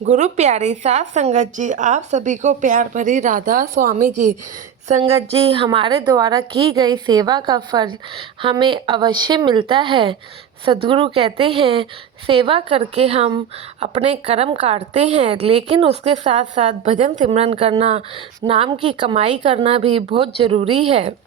गुरु प्यारी साध संगत जी, आप सभी को प्यार भरी राधा स्वामी जी। संगत जी, हमारे द्वारा की गई सेवा का फल हमें अवश्य मिलता है। सद्गुरु कहते हैं, सेवा करके हम अपने कर्म काटते हैं, लेकिन उसके साथ साथ भजन सिमरन करना, नाम की कमाई करना भी बहुत ज़रूरी है।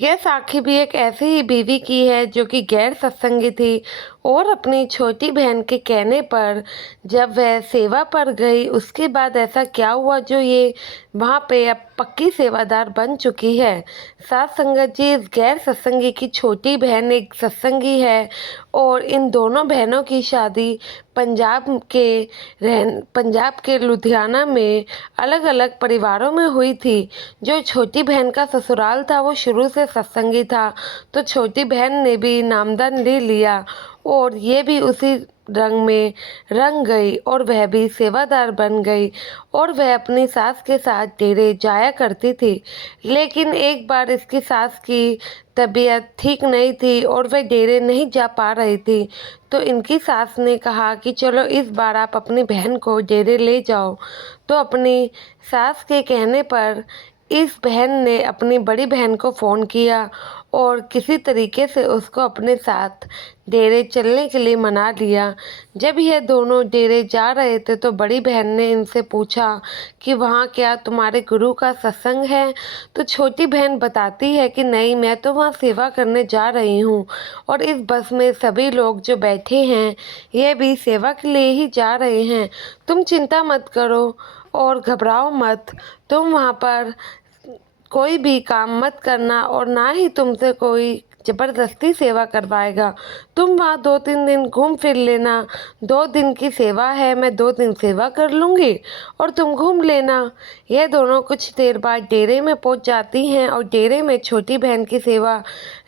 यह साखी भी एक ऐसी ही बीवी की है जो कि गैर सत्संगी थी और अपनी छोटी बहन के कहने पर जब वह सेवा पर गई, उसके बाद ऐसा क्या हुआ जो ये वहाँ पे अब पक्की सेवादार बन चुकी है। साथ संगत जी, इस गैर सत्संगी की छोटी बहन एक सत्संगी है और इन दोनों बहनों की शादी पंजाब के लुधियाना में अलग अलग परिवारों में हुई थी। जो छोटी बहन का ससुराल था वो शुरू से सत्संगी था, तो छोटी बहन ने भी नामदान ले लिया और ये भी उसी रंग में रंग गई और वह भी सेवादार बन गई और वह अपनी सास के साथ डेरे जाया करती थी। लेकिन एक बार इसकी सास की तबीयत ठीक नहीं थी और वह डेरे नहीं जा पा रही थी, तो इनकी सास ने कहा कि चलो इस बार आप अपनी बहन को डेरे ले जाओ। तो अपनी सास के कहने पर इस बहन ने अपनी बड़ी बहन को फ़ोन किया और किसी तरीके से उसको अपने साथ डेरे चलने के लिए मना लिया। जब यह दोनों डेरे जा रहे थे तो बड़ी बहन ने इनसे पूछा कि वहाँ क्या तुम्हारे गुरु का सत्संग है। तो छोटी बहन बताती है कि नहीं, मैं तो वहाँ सेवा करने जा रही हूँ और इस बस में सभी लोग जो बैठे हैं ये भी सेवा के लिए ही जा रहे हैं। तुम चिंता मत करो और घबराओ मत। तुम वहाँ पर कोई भी काम मत करना और ना ही तुमसे कोई ज़बरदस्ती सेवा करवाएगा। तुम वहाँ 2-3 दिन घूम फिर लेना। 2 दिन की सेवा है, मैं 2 दिन सेवा कर लूँगी और तुम घूम लेना। यह दोनों कुछ देर बाद डेरे में पहुँच जाती हैं और डेरे में छोटी बहन की सेवा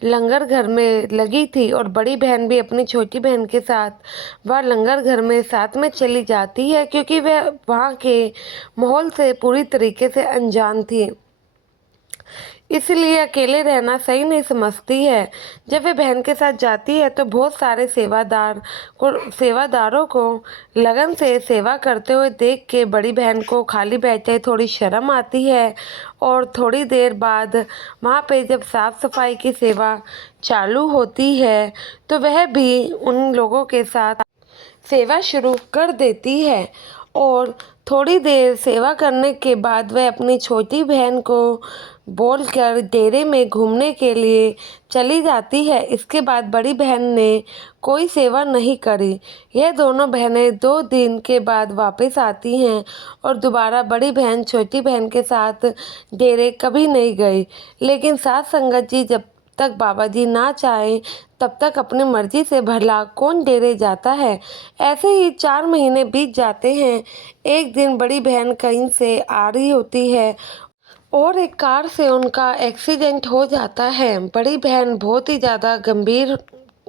लंगर घर में लगी थी और बड़ी बहन भी अपनी छोटी बहन के साथ वह लंगर घर में साथ में चली जाती है, क्योंकि वह वहाँ के माहौल से पूरी तरीके से अनजान थी, इसलिए अकेले रहना सही नहीं समझती है। जब वे बहन के साथ जाती है तो बहुत सारे सेवादारों को लगन से सेवा करते हुए देख के बड़ी बहन को खाली बैठे थोड़ी शर्म आती है और थोड़ी देर बाद वहाँ पे जब साफ़ सफाई की सेवा चालू होती है तो वह भी उन लोगों के साथ सेवा शुरू कर देती है और थोड़ी देर सेवा करने के बाद वह अपनी छोटी बहन को बोलकर डेरे में घूमने के लिए चली जाती है। इसके बाद बड़ी बहन ने कोई सेवा नहीं करी। यह दोनों बहनें 2 दिन के बाद वापस आती हैं और दोबारा बड़ी बहन छोटी बहन के साथ डेरे कभी नहीं गई। लेकिन साथ संगत जी, जब तक बाबा जी ना चाहें तब तक अपनी मर्जी से भला कौन डेरे जाता है। ऐसे ही 4 महीने बीत जाते हैं। एक दिन बड़ी बहन कहीं से आ रही होती है और एक कार से उनका एक्सीडेंट हो जाता है। बड़ी बहन बहुत ही ज़्यादा गंभीर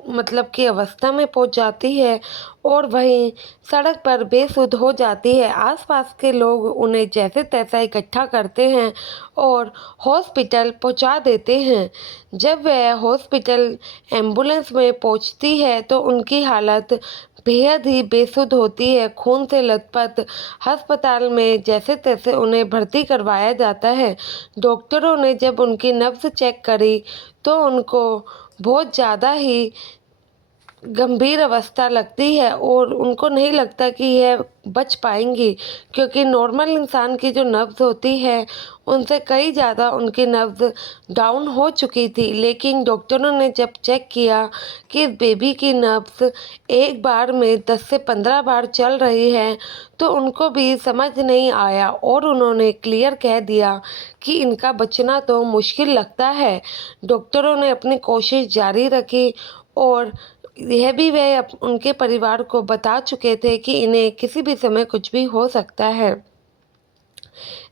मतलब की अवस्था में पहुंच जाती है और वहीं सड़क पर बेसुध हो जाती है। आसपास के लोग उन्हें जैसे तैसा इकट्ठा करते हैं और हॉस्पिटल पहुंचा देते हैं। जब वह हॉस्पिटल एम्बुलेंस में पहुंचती है तो उनकी हालत बेहद ही बेसुध होती है, खून से लथपथ। अस्पताल में जैसे तैसे उन्हें भर्ती करवाया जाता है। डॉक्टरों ने जब उनकी नब्ज़ चेक करी तो उनको बहुत ज़्यादा ही गंभीर अवस्था लगती है और उनको नहीं लगता कि यह बच पाएंगी, क्योंकि नॉर्मल इंसान की जो नब्ज़ होती है उनसे कई ज़्यादा उनकी नब्ज़ डाउन हो चुकी थी। लेकिन डॉक्टरों ने जब चेक किया कि इस बेबी की नब्ज़ एक बार में 10 से 15 बार चल रही है तो उनको भी समझ नहीं आया और उन्होंने क्लियर कह दिया कि इनका बचना तो मुश्किल लगता है। डॉक्टरों ने अपनी कोशिश जारी रखी और यह भी वह उनके परिवार को बता चुके थे कि इन्हें किसी भी समय कुछ भी हो सकता है।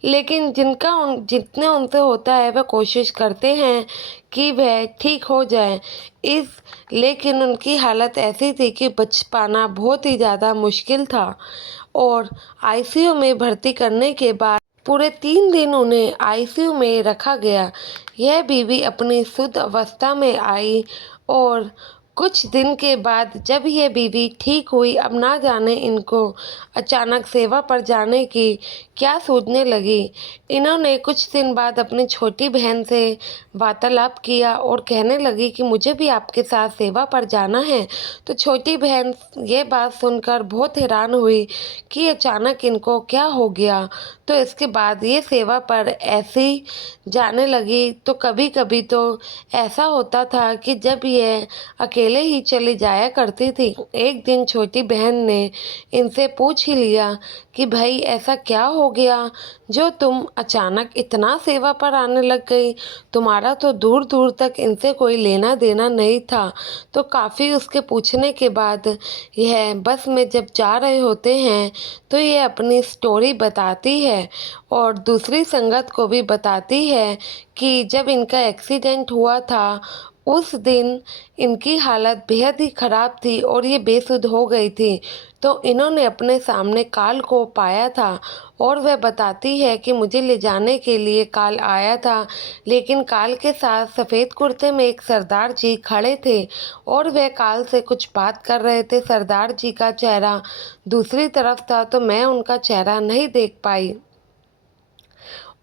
लेकिन जितने उनसे होता है वह कोशिश करते हैं कि वह ठीक हो जाए। लेकिन उनकी हालत ऐसी थी कि बच पाना बहुत ही ज़्यादा मुश्किल था और आईसीयू में भर्ती करने के बाद पूरे 3 दिन उन्हें आईसीयू में रखा गया। यह बीवी अपनी शुद्ध अवस्था में आई और कुछ दिन के बाद जब ये बीवी ठीक हुई, अब ना जाने इनको अचानक सेवा पर जाने की क्या सूझने लगी। इन्होंने कुछ दिन बाद अपनी छोटी बहन से वार्तालाप किया और कहने लगी कि मुझे भी आपके साथ सेवा पर जाना है। तो छोटी बहन ये बात सुनकर बहुत हैरान हुई कि अचानक इनको क्या हो गया। तो इसके बाद ये सेवा पर ऐसी जाने लगी। तो कभी कभी तो ऐसा होता था कि जब ये अकेले ही चली जाया करती थी। एक दिन छोटी बहन ने इनसे पूछ ही लिया कि भाई ऐसा क्या हो गया जो तुम अचानक इतना सेवा पर आने लग गई। तुम्हारा तो दूर दूर तक इनसे कोई लेना देना नहीं था। तो काफ़ी उसके पूछने के बाद यह बस में जब जा रहे होते हैं तो ये अपनी स्टोरी बताती है और दूसरी संगत को भी बताती है कि जब इनका एक्सीडेंट हुआ था उस दिन इनकी हालत बेहद ही ख़राब थी और ये बेसुध हो गई थी। तो इन्होंने अपने सामने काल को पाया था और वह बताती है कि मुझे ले जाने के लिए काल आया था, लेकिन काल के साथ सफ़ेद कुर्ते में एक सरदार जी खड़े थे और वह काल से कुछ बात कर रहे थे। सरदार जी का चेहरा दूसरी तरफ था तो मैं उनका चेहरा नहीं देख पाई।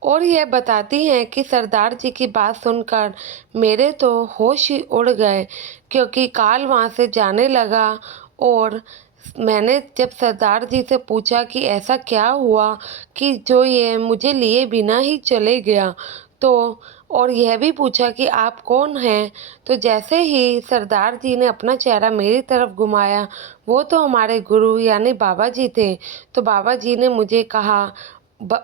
और यह बताती हैं कि सरदार जी की बात सुनकर मेरे तो होश ही उड़ गए, क्योंकि काल वहाँ से जाने लगा। और मैंने जब सरदार जी से पूछा कि ऐसा क्या हुआ कि जो ये मुझे लिए बिना ही चले गया, तो और यह भी पूछा कि आप कौन हैं। तो जैसे ही सरदार जी ने अपना चेहरा मेरी तरफ घुमाया, वो तो हमारे गुरु यानी बाबा जी थे। तो बाबा जी ने मुझे कहा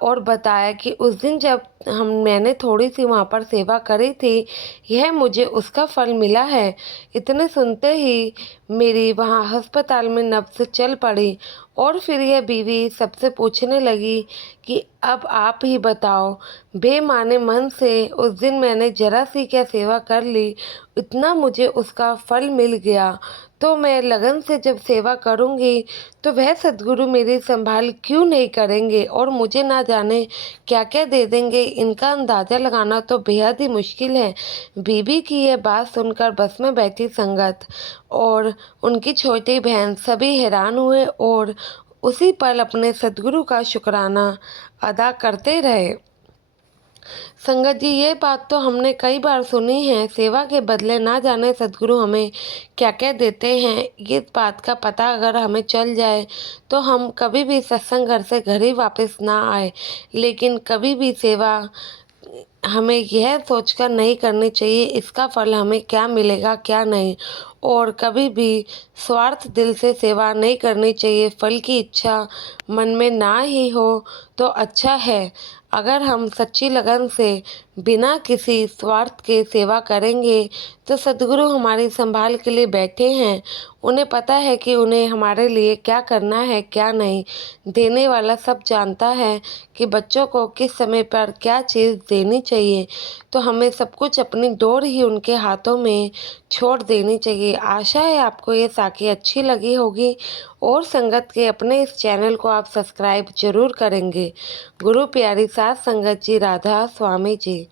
और बताया कि उस दिन जब मैंने थोड़ी सी वहाँ पर सेवा करी थी, यह मुझे उसका फल मिला है। इतने सुनते ही मेरी वहाँ अस्पताल में नब्ज़ चल पड़ी और फिर यह बीवी सबसे पूछने लगी कि अब आप ही बताओ, बेमाने मन से उस दिन मैंने ज़रा सी क्या सेवा कर ली, इतना मुझे उसका फल मिल गया। तो मैं लगन से जब सेवा करूँगी तो वह सद्गुरु मेरी संभाल क्यों नहीं करेंगे और मुझे ना जाने क्या क्या दे देंगे। इनका अंदाज़ा लगाना तो बेहद ही मुश्किल है। बीबी की यह बात सुनकर बस में बैठी संगत और उनकी छोटी बहन सभी हैरान हुए और उसी पल अपने सद्गुरु का शुक्राना अदा करते रहे। संगत जी, ये बात तो हमने कई बार सुनी है, सेवा के बदले ना जाने सद्गुरु हमें क्या क्या देते हैं। इस बात का पता अगर हमें चल जाए तो हम कभी भी सत्संग घर से घर ही वापस ना आए। लेकिन कभी भी सेवा हमें यह सोचकर नहीं करनी चाहिए इसका फल हमें क्या मिलेगा क्या नहीं। और कभी भी स्वार्थ दिल से सेवा नहीं करनी चाहिए। फल की इच्छा मन में ना ही हो तो अच्छा है। अगर हम सच्ची लगन से बिना किसी स्वार्थ के सेवा करेंगे तो सद्गुरु हमारी संभाल के लिए बैठे हैं। उन्हें पता है कि उन्हें हमारे लिए क्या करना है क्या नहीं। देने वाला सब जानता है कि बच्चों को किस समय पर क्या चीज़ देनी चाहिए। तो हमें सब कुछ अपनी डोर ही उनके हाथों में छोड़ देनी चाहिए। आशा है आपको ये साखी अच्छी लगी होगी और संगत के अपने इस चैनल को आप सब्सक्राइब जरूर करेंगे। गुरु प्यारी साथ संगत जी, राधा स्वामी जी।